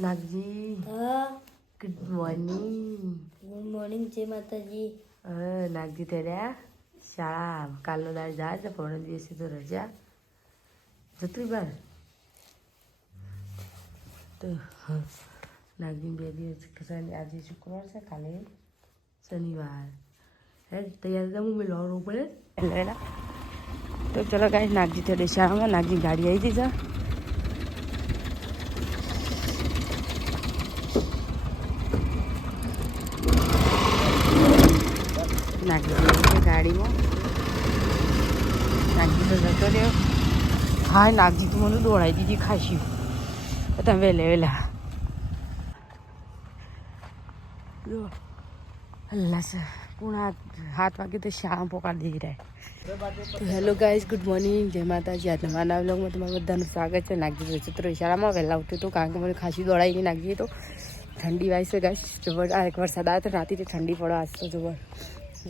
Nagji good morning. Good morning જય માતાજી. નાગજી તેર્યા શાળા કાલનો દાળ જા છે પરમ દિવસે તો રજા જતું બાર તો નાગજી 2 દિવસ આજે શુક્રવાર છે કાલે શનિવાર હે તૈયાર હું મેં લોવાનું પડે એટલે તો ચલો ગાઈસ નાગજી તે શાળામાં નાગજી ગાડી આવી જઈ જા નાગજી ગાડીમાં નાગજી તો જતો રહ્યો. હા નાગજી તો મને દોડાવી દીધી ખાસી તમે વહેલા અલ્લા સર પૂણા 7 વાગે તો શાળા પોકાડી દઈ રહ્યા. તો હેલો ગાઈઝ ગુડ મોર્નિંગ જય માતાજી. આજના મારા વ્લોગમાં તમારું બધાનું સ્વાગત છે. નાગજી ચિત્ર શાળામાં વહેલા ઉઠ્યું હતું કારણ કે મને ખાસી દોડાવી ગઈ નાગજી તો ઠંડી વાય છે ગાઈઝ જબર. આ એક વરસાદ આવે તો રાતે ઠંડી પડે આજ તો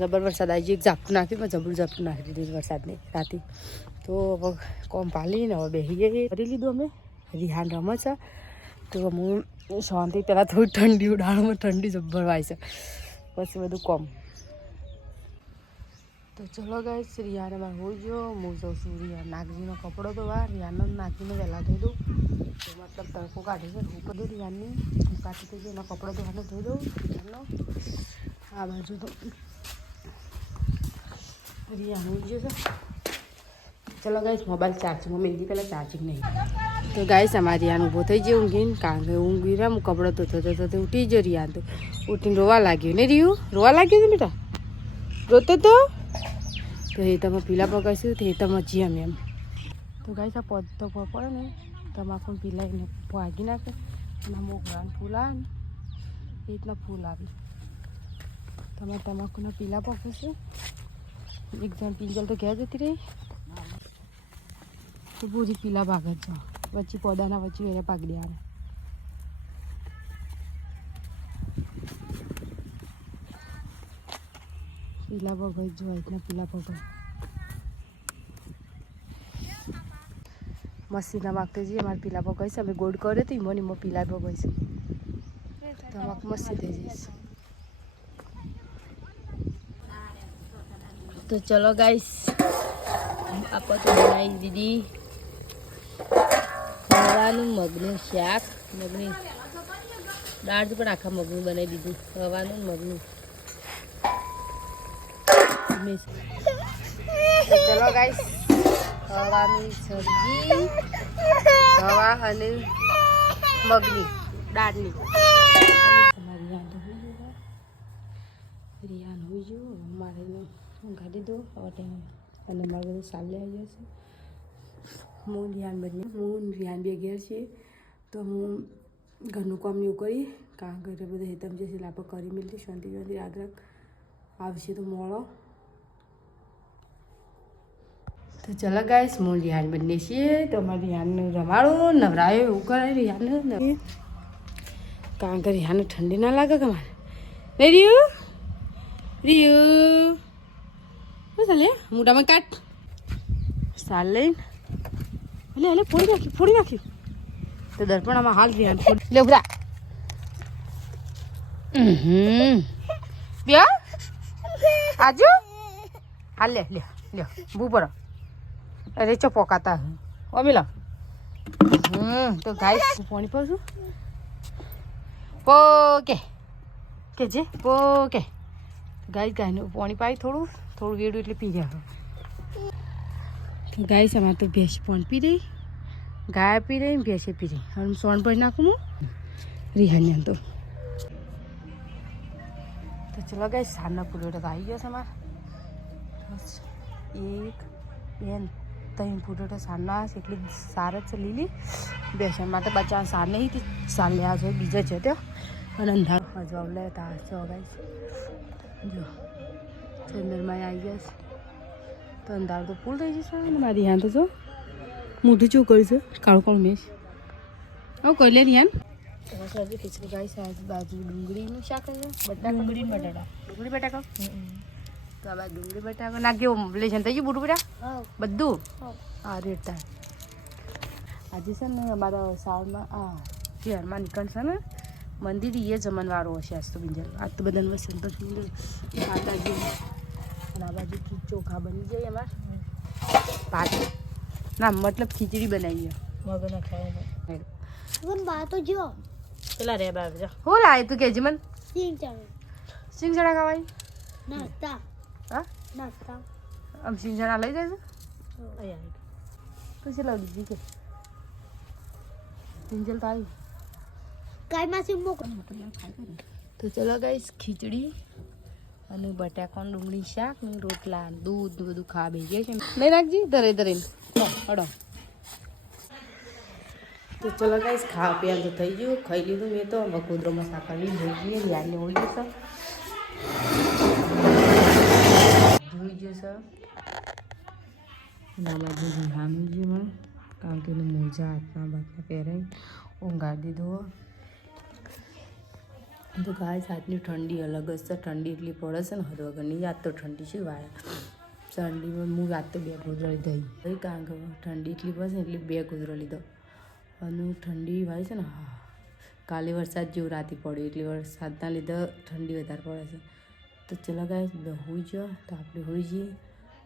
જબર વરસાદ આવી ગયો. એક ઝાપટું નાખ્યું પણ જબરું ઝાપટું નાખી દીધું વરસાદને રાતે. તો હવે કોમ પાલીને હવે બેસી કરી લીધું અમે રિહાન રમે છે તો હું શાંતિ પહેલાં થોડી ઠંડી ઉડાડમાં ઠંડી જબ્બર વાય છે પછી બધું કોમ. તો ચલો ગાઈસ રિયાને મારે હોઈ ગયો હું જાઉં છું રિયા નાગજીનો કપડો તો વાર રિયાનો નાગજીને વહેલા ધોઈ દઉં તો મતલબ તડકો કાઢી છે હું કરી દઉં રિયાની કાઢી થઈ જાય એનો કપડો તો એને ધોઈ દઉં રિયાનો. આ બાજુ તો રિયા હોઈ ગયો છે. ચલો ગાઈસ મોબાઈલ ચાર્જિંગમાં મેં પહેલાં ચાર્જિંગ નહીં તો ગાઈસ અમારે રિયાન ઊભો થઈ ગયો ઊંઘીને કારણ કે ઊંઘી રહ્યા હું કપડો તો થતો ઉઠી ગયો રિયાન તો ઉઠીને રોવા લાગ્યું ને રિયું રોવા લાગ્યું હતું બેટા રોતો તો તમે પીલા પકાવીશું તો તમે જીએમ એમ તો ગાઈસ આ પદ તો પડે ને તમાકુ પીલાઈને ભાગી નાખે અને મોગરાને ફૂલ આવે ને એ રીતના ફૂલ આવે તમારે તમાકુના પીલા પકવશું. એક જણ પિંજલ તો ઘેર જતી રહી તો પૂરી પીલા ભાગ જ છે વચ્ચે પોદાના વચ્ચે એને પાક દેવાના. પીલા ભગાઈ જો રીતના પીલા ભગાઈ મસીના માગતે જઈએ અમારે પીલા ભગાઈ છે અમે ગોળ કરે તો એમાં પીલા ભગાઈ છે તમાક મસ્તી થઈ જઈશ. તો ચલો ગાઈસ આપણે તો બનાવી દીધી હવાનું મગનું શાક મગની દાળ પણ આખા મગનું બનાવી દીધું હવાનું મગનું. ચલો ગાઈસ હવાની સબ્જી હવા અને મગની દાળની રિયાન હોઈ ગયું મારે ગાડી દો હવે અને મારે બધું સાલે આવી જશે. હું રિયાન બે ઘેર છે તો હું ઘરનું કામ એવું કરી કારણ કે બધા હેતમ જશે એટલે આપણે કરી મળીએ શાંતિ આગ્રહ આવશે તો મોડો. તો ચલો ગાઈસ હું રિહાન બંને છીએ તો અમારે રિહાનને રમાડું નવરાયો એવું કરાય રિહાનને કારણ કે રિહાનને ઠંડી ના લાગે કે મારે નહીં રિયું શું ચાલે મોટામાં કાટ સાલ લઈને એટલે ફોડી નાખ્યું તો દર્પણ આમાં હાલ રિહાન લે બધા બે આજુ હાલ લે ભૂપરો અરે ચો પોકાતા અમીલા તો ગાઈસ પાણી પર છું પોકે કે જે પોકે ગાયનું પાણી પાઈ થોડું વેડું એટલે પી રહ્યા તો ગાઈસ અમારે તો ભેંસ પાણી પી રહી ગાય પી રહી ને ભેંસે પી રહી હવે સોન ભરી નાખું હું રિહાને તો ચલો ગાઈસ સારના ફૂલોટા તો આવી ગયો છે અમારે 1 2 3 ફૂલોટા સારના એટલી સાર જ છે લીલી બેસન માટે બચ્ચા સાર નહીં સાર લેવા છે બીજો છે ત્યાં અને અંધાર હજુ લેતા છો ગાઈસ જો ચંદ્રમાં આવી જશે તો અંધાર તો ફૂલ થઈ જશે અને મારી રિહાન તો જો મોઢું ચૂ કર્યું છે કાળું મેશ આવું કરી લે રિહાન. સબ્જી ખીચડી ગાઈસ બાજુ ડુંગળીનું શાક છે ડુંગળી બટાકા તો આ બાજુ ડુંગળી બટાકા નાખ્યો લેશન થઈ ગયું બુટું બેટા બધું હા રેડતા આજે છે ને અમારા શાળામાં ઘેરમાં નીકળશે ને મંદિર એ જમણવાળો હશે આજ તો બિંજલ આજ તો બધાને વસન પછી માતાજી અને આ બાજુ ચોખા બની જાય અમારે ભાત ના મતલબ ખીચડી બનાવીએ મગના ખાવા પણ બા તો જો પેલા રે બાર જા હો લાય તું કેજી મન સિંગ ચાલે સિંગ ચણા ખાવાય નાસ્તા હા નાસ્તા આમ સિંગ ચણા લઈ જાય પછી લાવ દીધી કે બિંજલ તો આવી કાઈ માસી મોકો તો ચલો ગાઈસ ખીચડી અને બટાકાનું ડુંગળી શાક ને રોટલા દૂધ ને બધું ખાવા બેસી જાય છે નહીં રાખજી ધરે ધરીને હડો તો ચલો ગાઈસ ખાવા પીવાનું તો થઈ ગયું ખાઈ લીધું મેં તો હવે કુદરોમાં સાકરવી જોઈ જઈએ યારને હોઈ જશે જોઈ જશે બાબાજી રિહાનું છે મને કારણ કે એને મોજા હાથમાં બાથમાં પહેરાઈ ઊંઘા દીધો તો ગાય આજની ઠંડી અલગ જ છે ઠંડી એટલી પડે છે ને હદ વગરની યાદ તો ઠંડી છે વાયા ઠંડીમાં હું યાદ તો બે કુદરત થઈ કારણ કે ઠંડી એટલી પડે ને એટલે બે કુદરો લીધો અને ઠંડી વાય છે ને હા કાલે વરસાદ જેવું રાતે પડ્યો એટલે વરસાદના લીધે ઠંડી વધારે પડે છે તો ચલો ગાય હોઈ જાઓ તો આપણે હોઈ જઈએ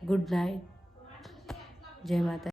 ગુડ નાઇટ જય માતા